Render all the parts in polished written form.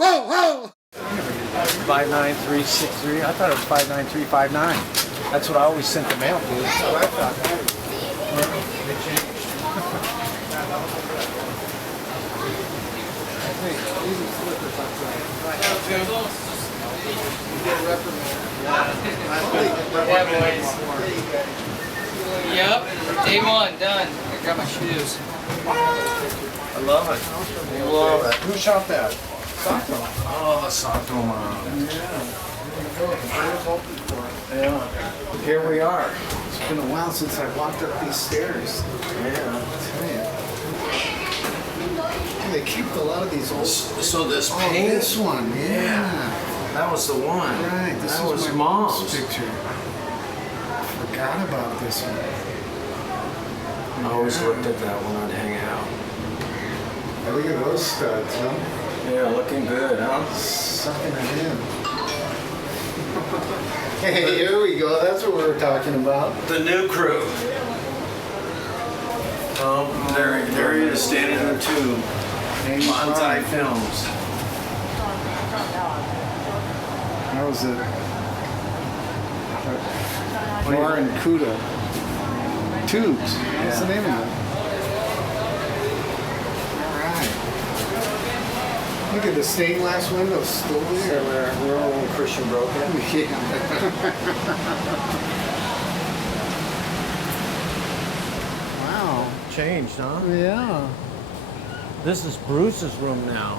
59363. I thought it was 59359. That's what I always sent the mail to. That's what I thought. They changed. Yep, day one, done. I got my shoes. I love it. I love it. Who shot that? Sato. Oh, Sato, man. Yeah. Here we are. It's been a while since I walked up these stairs. Yeah, I'll tell you. They kept a lot of these old. So this paint. This one, yeah. That was the one. Right. This was my mom's picture. I forgot about this one. I always looked at that when I'd hang out. Hey, look at those studs, huh? Yeah, looking good, huh? Sucking it in. Hey, here we go. That's what we were talking about. The new crew. Oh, there he is, standing in the tube. Bonsai Films. That was it. Warren Kuda. Tubes. What's the name of it? Alright. Look at the stained glass windows still there. We're all Christian broke it. Yeah. Wow. Changed, huh? Yeah. This is Bruce's room now.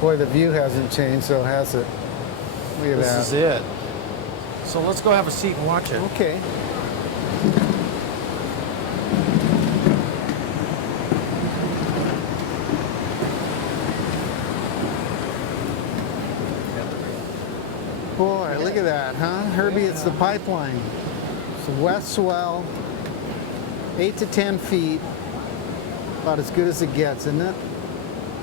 Boy, the view hasn't changed, so has it? Look at that. This is it. So let's go have a seat and watch it. Okay. Boy, look at that, huh? Herbie, it's the pipeline. It's a west swell, 8 to 10 feet. About as good as it gets, isn't it?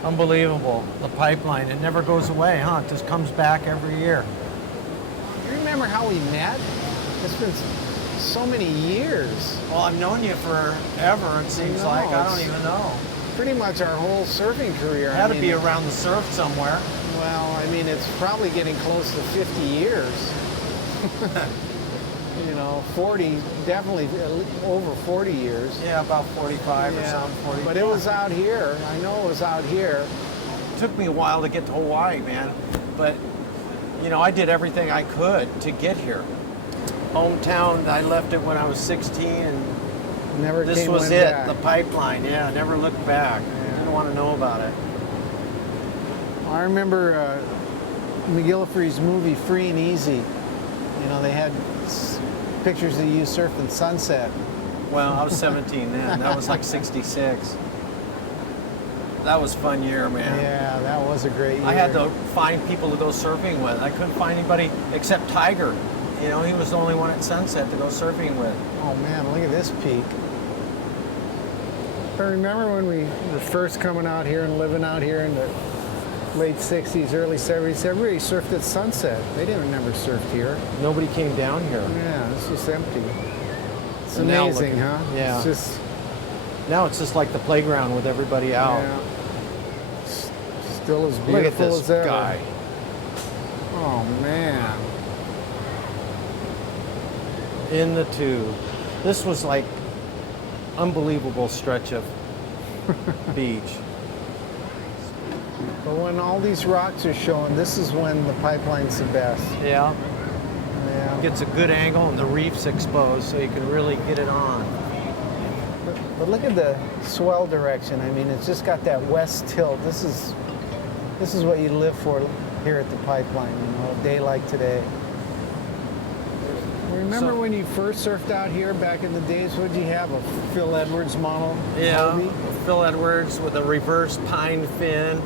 Unbelievable. The pipeline, it never goes away, huh? It just comes back every year. You remember how we met? It's been so many years. Well, I've known you forever, it seems like. I don't even know. Pretty much our whole surfing career. Had to be around the surf somewhere. Well, I mean, it's probably getting close to 50 years. You know, 40, definitely over 40 years. Yeah, about 45 or something. 40. But it was out here. I know it was out here. It took me a while to get to Hawaii, man. But, you know, I did everything I could to get here. Hometown, I left it when I was 16, and never this was it, back. The pipeline. Yeah, never looked back. Yeah. Didn't want to know about it. I remember McGillivray's movie Free and Easy. You know, they had pictures of you surfing Sunset. Well, I was 17 then. That was like 66. That was a fun year, man. Yeah, that was a great year. I had to find people to go surfing with. I couldn't find anybody except Tiger. You know, he was the only one at Sunset to go surfing with. Oh man, look at this peak. I remember when we were first coming out here and living out here in the late 60s, early 70s, everybody surfed at Sunset. They didn't never surfed here. Nobody came down here. Yeah, it's just empty. It's amazing, huh? Yeah. It's just, now it's just like the playground with everybody out. Yeah. It's still as beautiful as ever. Look at this guy. Oh, man. In the tube. This was like unbelievable stretch of beach. But when all these rocks are showing, this is when the pipeline's the best. Yeah. Yeah. It gets a good angle and the reef's exposed, so you can really get it on. But look at the swell direction. I mean, it's just got that west tilt. This is what you live for here at the pipeline, you know, a day like today. Remember when you first surfed out here back in the days? What did you have? A Phil Edwards model? Yeah, Phil Edwards with a reverse pine fin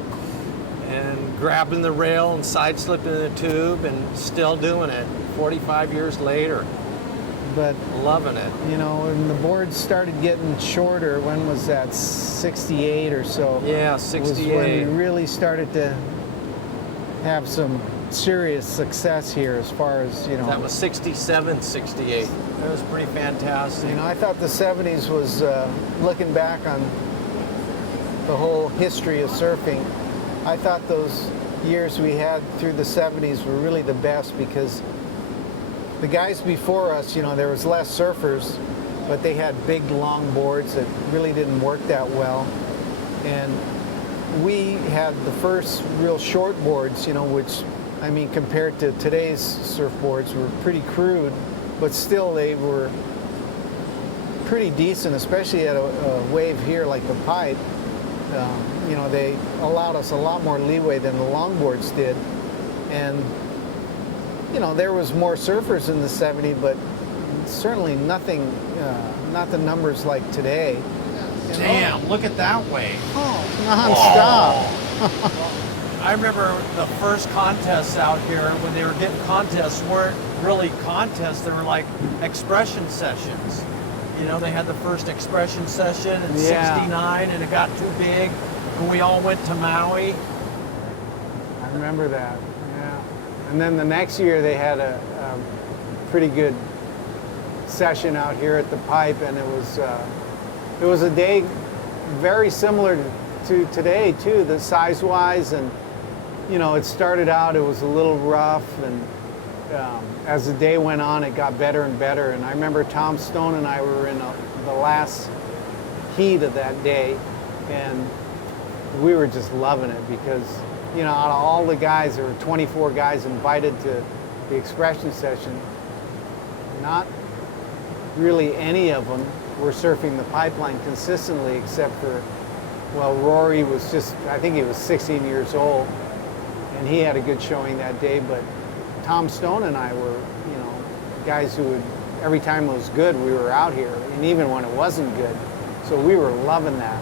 and grabbing the rail and side slipping the tube and still doing it 45 years later. But loving it. You know, when the boards started getting shorter, when was that? 68 or so? Yeah, 68. Was when we really started to have some serious success here as far as, you know. That was 67, 68. That was pretty fantastic. You know, I thought the 70s was, looking back on the whole history of surfing, I thought those years we had through the 70s were really the best because the guys before us, you know, there was less surfers, but they had big long boards that really didn't work that well. And we had the first real short boards, you know, which, I mean, compared to today's surfboards were pretty crude, but still they were pretty decent, especially at a wave here like the Pipe. You know, they allowed us a lot more leeway than the longboards did. And, you know, there was more surfers in the 70s, but certainly nothing, not the numbers like today. Damn, look at that wave. Oh, non-stop. Oh. I remember the first contests out here, when they were getting contests, weren't really contests, they were like expression sessions. You know, they had the first expression session in '69 and it got too big and we all went to Maui. I remember that, yeah. And then the next year they had a pretty good session out here at the Pipe, and it was a day very similar to today too, the size-wise, and you know, it started out, it was a little rough, and as the day went on, it got better and better. And I remember Tom Stone and I were in the last heat of that day, and we were just loving it because, you know, out of all the guys, there were 24 guys invited to the expression session. Not really any of them were surfing the Pipeline consistently, except for, well, Rory was just, I think he was 16 years old, and he had a good showing that day, but Tom Stone and I were, you know, guys who would, every time it was good, we were out here, and even when it wasn't good. So we were loving that.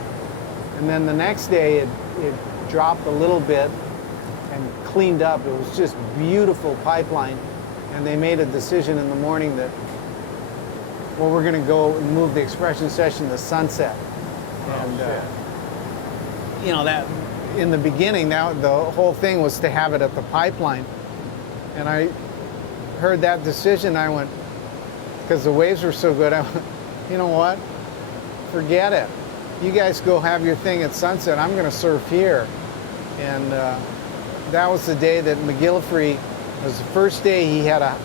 And then the next day, it dropped a little bit and cleaned up. It was just beautiful Pipeline. And they made a decision in the morning that, well, we're going to go and move the expression session to sunset. And, you know, that in the beginning, the whole thing was to have it at the Pipeline. And I heard that decision, I went, because the waves were so good, I went, you know what? Forget it. You guys go have your thing at sunset. I'm going to surf here. And that was the day that McGillivray, it was the first day he had a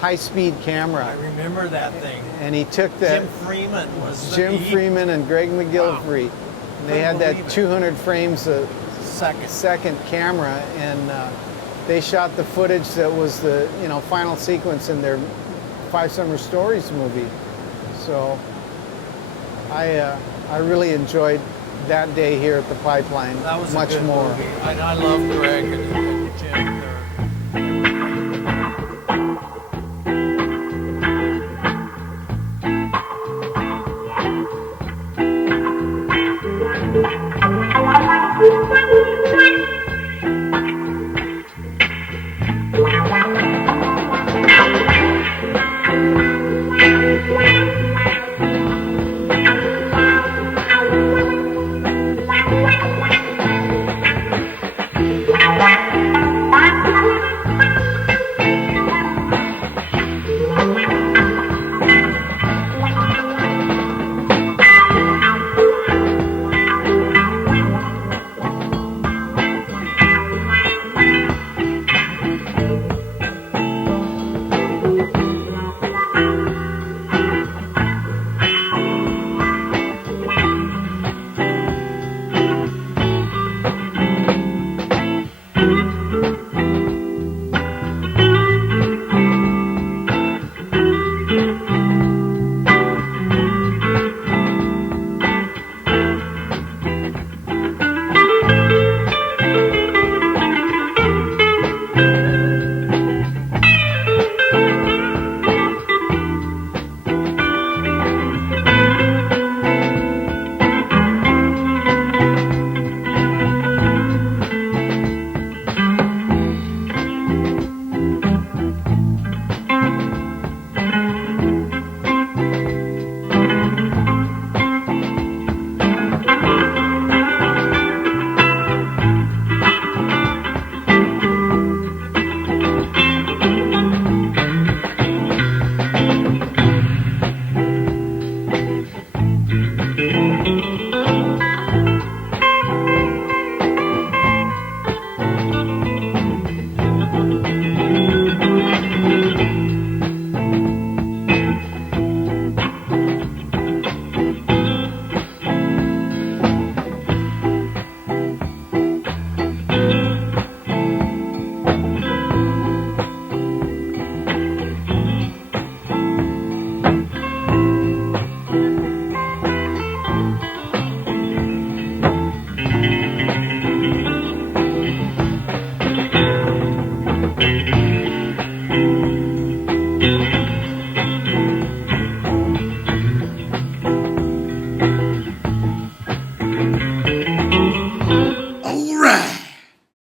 high-speed camera. I remember that thing. And he took that. Jim Freeman was Jim Freeman and Greg McGillivray. Wow. They had that 200 frames a second camera, and they shot the footage that was the, you know, final sequence in their 5 Summer Stories movie. So I really enjoyed that day here at the Pipeline. That was much a good more. Movie. I love Greg and Jim. Wow.